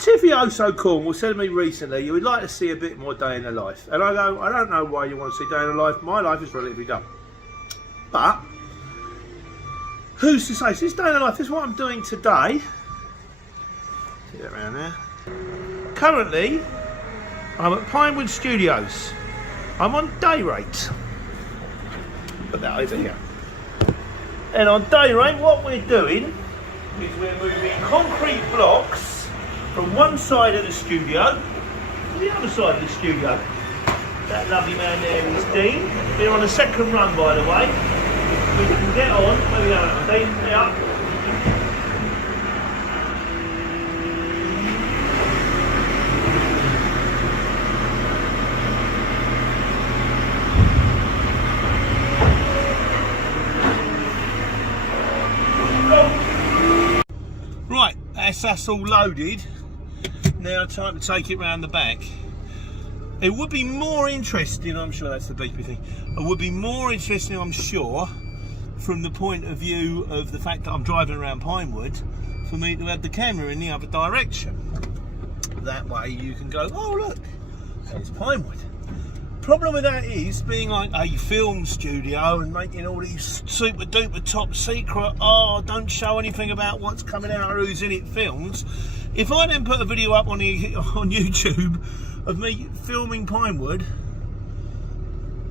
Tiffy So Cornwall said to me recently, you would like to see a bit more day in the life. And I go, I don't know why you want to see day in the life. My life is relatively done. But, who's to say? So this day in the life, this is what I'm doing today. See that around there. Currently, I'm at Pinewood Studios. I'm on day rate. Put that over here. And on day rate, what we're doing is we're moving concrete blocks from one side of the studio to the other side of the studio. That lovely man there is Dean. We're on the second run, by the way. We can get on. Where we are, Dean? Yeah. Right, that's all loaded. Now time to take it round the back. It would be more interesting, I'm sure that's the beepy thing. It would be more interesting, I'm sure, from the point of view of the fact that I'm driving around Pinewood, for me to have the camera in the other direction. That way you can go, oh look, there's Pinewood. Problem with that is being like a film studio and making all these super duper top secret, oh, don't show anything about what's coming out or who's in it films. If I then put a video up on YouTube of me filming Pinewood,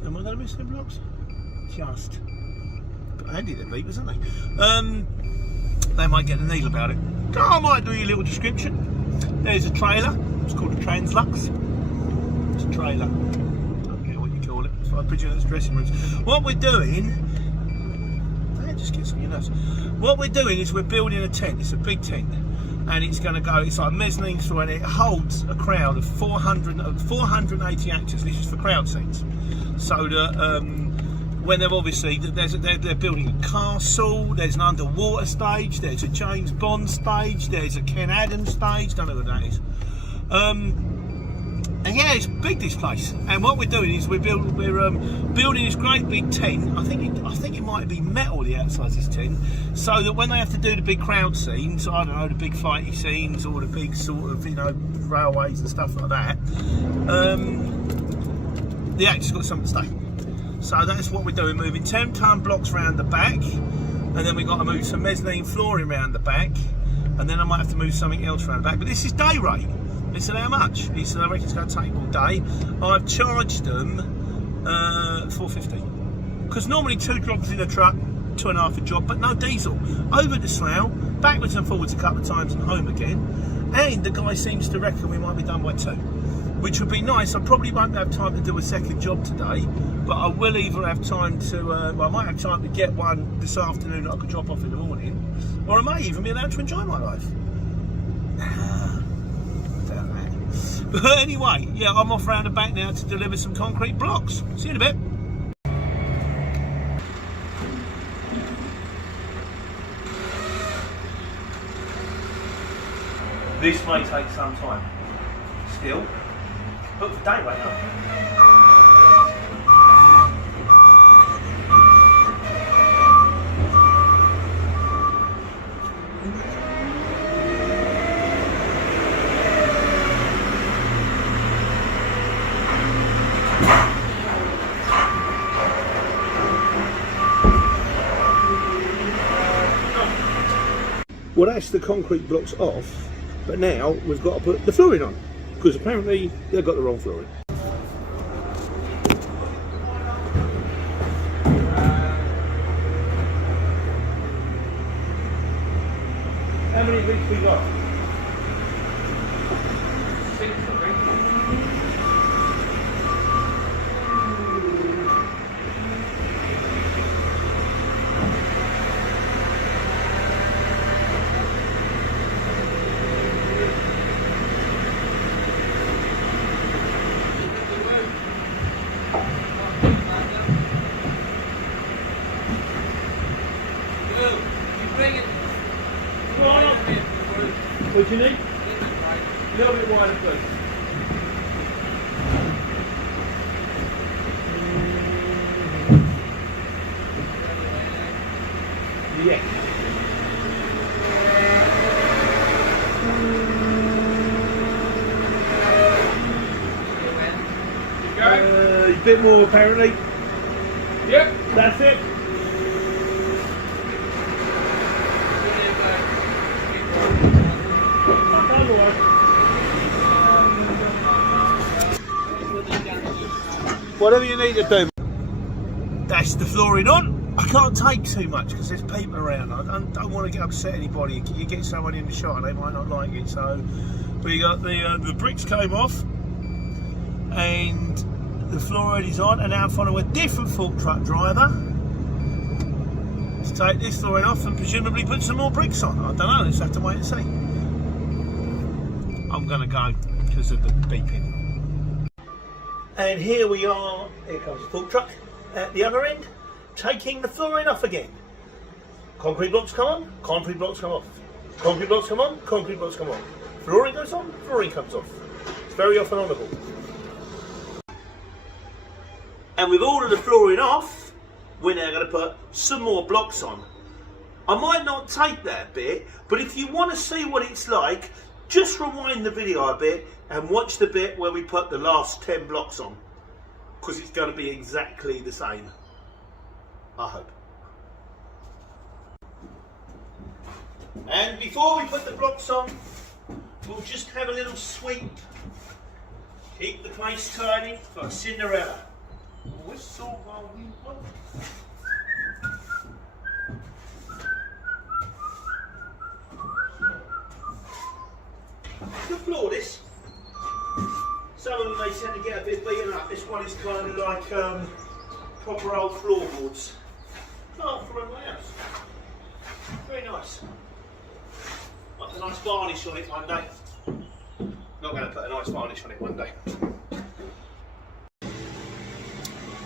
am I going to miss them blocks? Just. Got handy them beepers, aren't they? They might get a needle about it. So I might do you a little description. There's a trailer. It's called a Translux. It's a trailer. I presume it's dressing rooms. What we're doing, that just gets on your nerves. What we're doing is we're building a tent. It's a big tent, and it's going to go. It's like a mezzanine floor, and it holds a crowd of 480 actors. This is for crowd scenes, so that when they're obviously they're building a castle. There's an underwater stage. There's a James Bond stage. There's a Ken Adams stage. Don't know what that is. And yeah, it's big, this place. And what we're doing is we're building this great big tent. I think it might be metal, the outside of this tent, so that when they have to do the big crowd scenes, I don't know, the big fighty scenes or the big sort of, you know, railways and stuff like that, the actors got something to stay. So that's what we're doing, moving 10-ton blocks around the back, and then we've got to move some mezzanine flooring around the back, and then I might have to move something else around the back. But this is day rate. They said, how much? He said, I reckon it's going to take all day. I've charged them $4.50. Because normally 2 jobs in a truck, 2.5 a job, but no diesel. Over to Slough, backwards and forwards a couple of times and home again. And the guy seems to reckon we might be done by 2. Which would be nice. I probably won't have time to do a second job today, but I will either have time to, well, I might have time to get one this afternoon that I could drop off in the morning, or I may even be allowed to enjoy my life. But anyway, yeah, I'm off round the back now to deliver some concrete blocks. See you in a bit. This may take some time still, but for day rate, huh? Well, that's the concrete blocks off, but now we've got to put the flooring on, because apparently they've got the wrong flooring. How many weeks we got? 6, I think. What do you need? A little bit wider, please. Yeah. a bit more apparently. Yep. That's it. Whatever you need to do. That's the flooring on. I can't take too much because there's people around. I don't want to upset anybody. You get someone in the shot and they might not like it. So we got the bricks came off and the flooring is on, and now I'm finding a different fork truck driver to take this flooring off and presumably put some more bricks on. I don't know. Let's have to wait and see. I'm gonna go because of the beeping. And here we are. Here comes the fork truck at the other end, taking the flooring off again. Concrete blocks come on, concrete blocks come off. Concrete blocks come on, concrete blocks come off. Flooring goes on, flooring comes off. It's very off and onable. And with all of the flooring off, we're now going to put some more blocks on. I might not take that bit, but if you want to see what it's like, just rewind the video a bit and watch the bit where we put the last 10 blocks on, because it's going to be exactly the same, I hope. And before we put the blocks on, we'll just have a little sweep. Keep the place tidy for Cinderella. Whistle while we blow. You can floor this. Some of them they tend to get a bit beaten up. This one is kind of like proper old floorboards. Oh, from my house. Very nice. Put a nice varnish on it one day. Not going to put a nice varnish on it one day.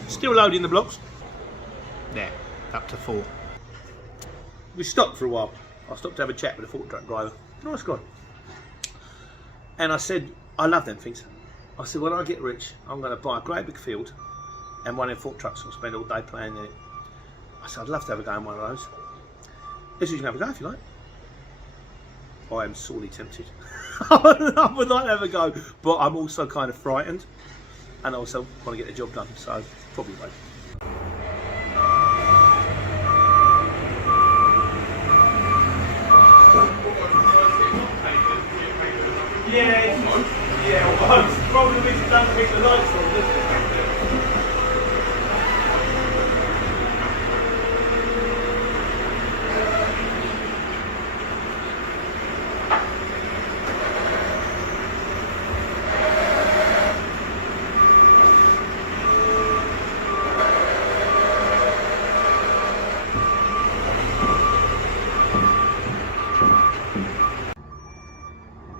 Still loading the blocks. There, up to 4. We stopped for a while. I stopped to have a chat with the fork truck driver. Nice guy. And I said, I love them things. I said, when I get rich, I'm going to buy a great big field and one of them fork trucks. I'll spend all day playing in it. I said, I'd love to have a go in one of those. He said, you can have a go if you like. I am sorely tempted. I would like to have a go, but I'm also kind of frightened. And I also want to get the job done, so probably won't. Yeah, well, the problem is it doesn't keep the lights on, does it?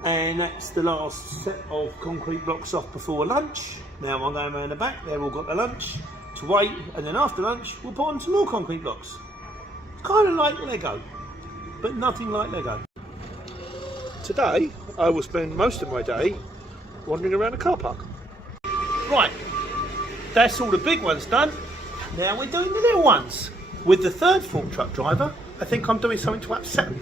And that's the last set of concrete blocks off before lunch. Now I'm going around the back, they've all got their lunch to wait, and then after lunch we'll put on some more concrete blocks. It's kind of like Lego, but nothing like Lego. Today I will spend most of my day wandering around a car park. Right, that's all the big ones done. Now we're doing the little ones. With the third fork truck driver, I think I'm doing something to upset him.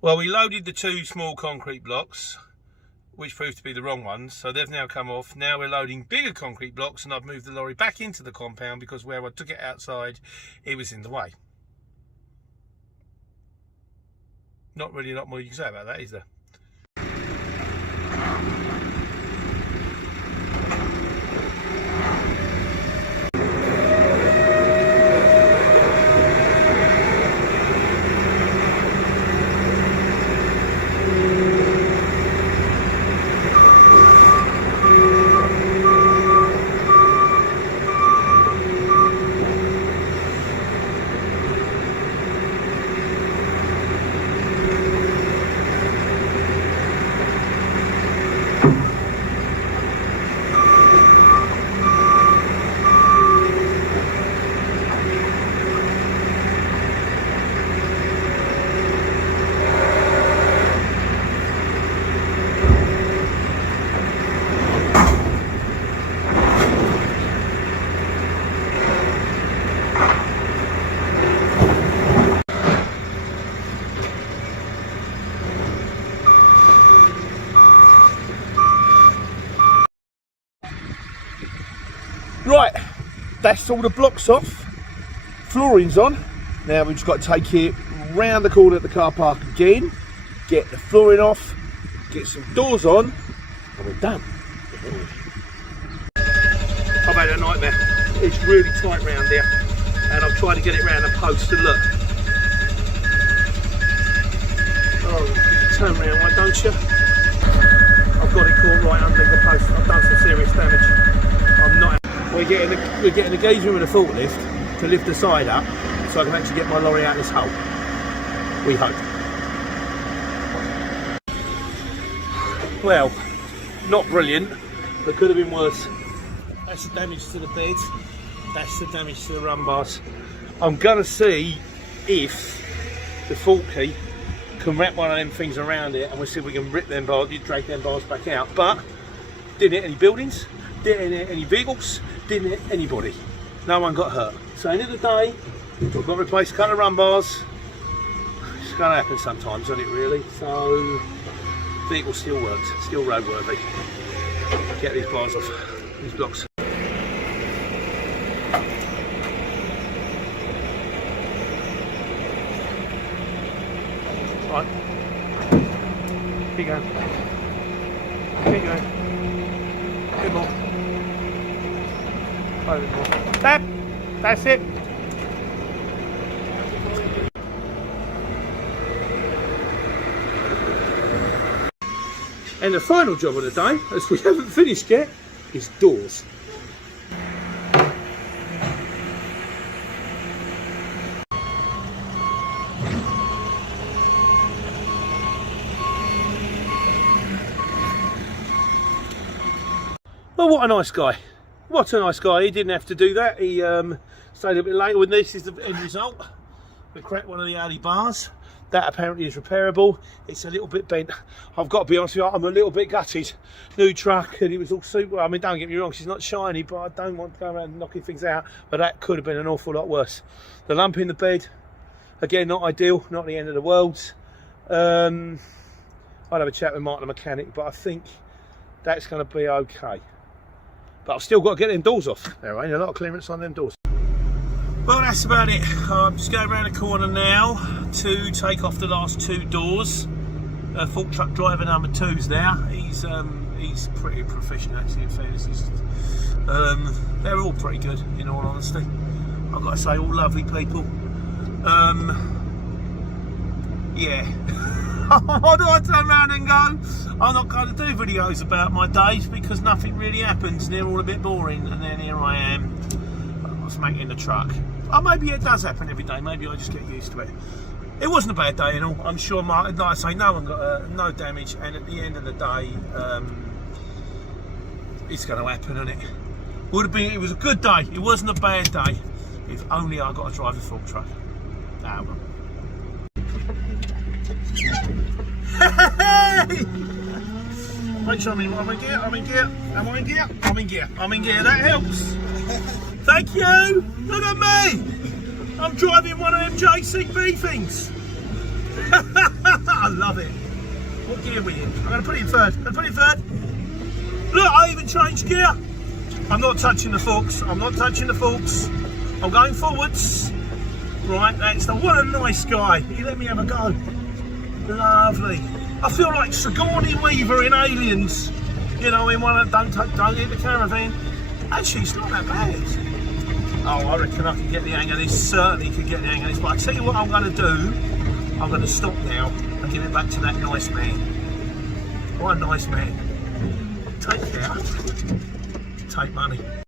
Well, we loaded the 2 small concrete blocks, which proved to be the wrong ones, so they've now come off. Now we're loading bigger concrete blocks, and I've moved the lorry back into the compound because where I took it outside, it was in the way. Not really a lot more you can say about that, is there? Right, that's all the blocks off. Flooring's on. Now we've just got to take it round the corner at the car park again, get the flooring off, get some doors on, and we're done. I've had a nightmare. It's really tight round here, and I've tried to get it round the post, and look. Oh, turn round, why don't you? I've got it caught right underneath the post. I've done some serious damage. I'm not. We're getting the gauge with a forklift to lift the side up, so I can actually get my lorry out of this hole. We hope. Well, not brilliant, but could have been worse. That's the damage to the bed. That's the damage to the run bars. I'm gonna see if the forky can wrap one of them things around it, and we'll see if we can rip them bars, drag them bars back out. But didn't hit any buildings, didn't hit any vehicles, didn't hit anybody. No one got hurt. So end of the day, we've got to replace a couple of run bars. It's going to happen sometimes, isn't it really? So vehicle still works, still roadworthy. Get these bars off, these blocks. Right, keep going, keep going, a bit more, a bit more, that's it. And the final job of the day, as we haven't finished yet, is doors. Well, what a nice guy. What a nice guy. He didn't have to do that. He stayed a bit later when this is the end result. We cracked one of the alley bars. That apparently is repairable. It's a little bit bent. I've got to be honest with you, I'm a little bit gutted. New truck, and it was all super. I mean, don't get me wrong, she's not shiny, but I don't want to go around knocking things out. But that could have been an awful lot worse. The lump in the bed, again, not ideal, not the end of the world. I'd have a chat with Mark the mechanic, but I think that's going to be okay. But I've still got to get them doors off. There ain't a lot of clearance on them doors. Well, that's about it. I'm just going around the corner now to take off the last two doors. Fork Truck Driver number 2's there. He's pretty proficient actually, in fairness. They're all pretty good, in all honesty. I've got to say, all lovely people. Yeah. Why do I turn around and go? I'm not going to do videos about my days because nothing really happens. They're all a bit boring, and then here I am. I was making the truck. Oh, maybe it does happen every day. Maybe I just get used to it. It wasn't a bad day and all. I'm sure, like I say, no one got no damage. And at the end of the day, it's going to happen, isn't it? Would have been. It was a good day. It wasn't a bad day. If only I got to drive a fork truck. Ah, well. Hey! Make sure I'm in gear. I'm in gear. Am I in gear? I'm in gear. I'm in gear. That helps. Thank you! Look at me! I'm driving one of them JCB things. I love it. What gear are we in? I'm going to put it in third. I'm going to put it in third. Look, I even changed gear. I'm not touching the forks. I'm not touching the forks. I'm going forwards. Right, that's the what a nice guy. He let me have a go. Lovely. I feel like Sigourney Weaver in Aliens. You know, in one of don't hit the caravan. Actually, it's not that bad. Oh, I reckon I can get the hang of this. Certainly can get the hang of this. But I tell you what I'm going to do. I'm going to stop now and give it back to that nice man. What a nice man. Take care. Take money.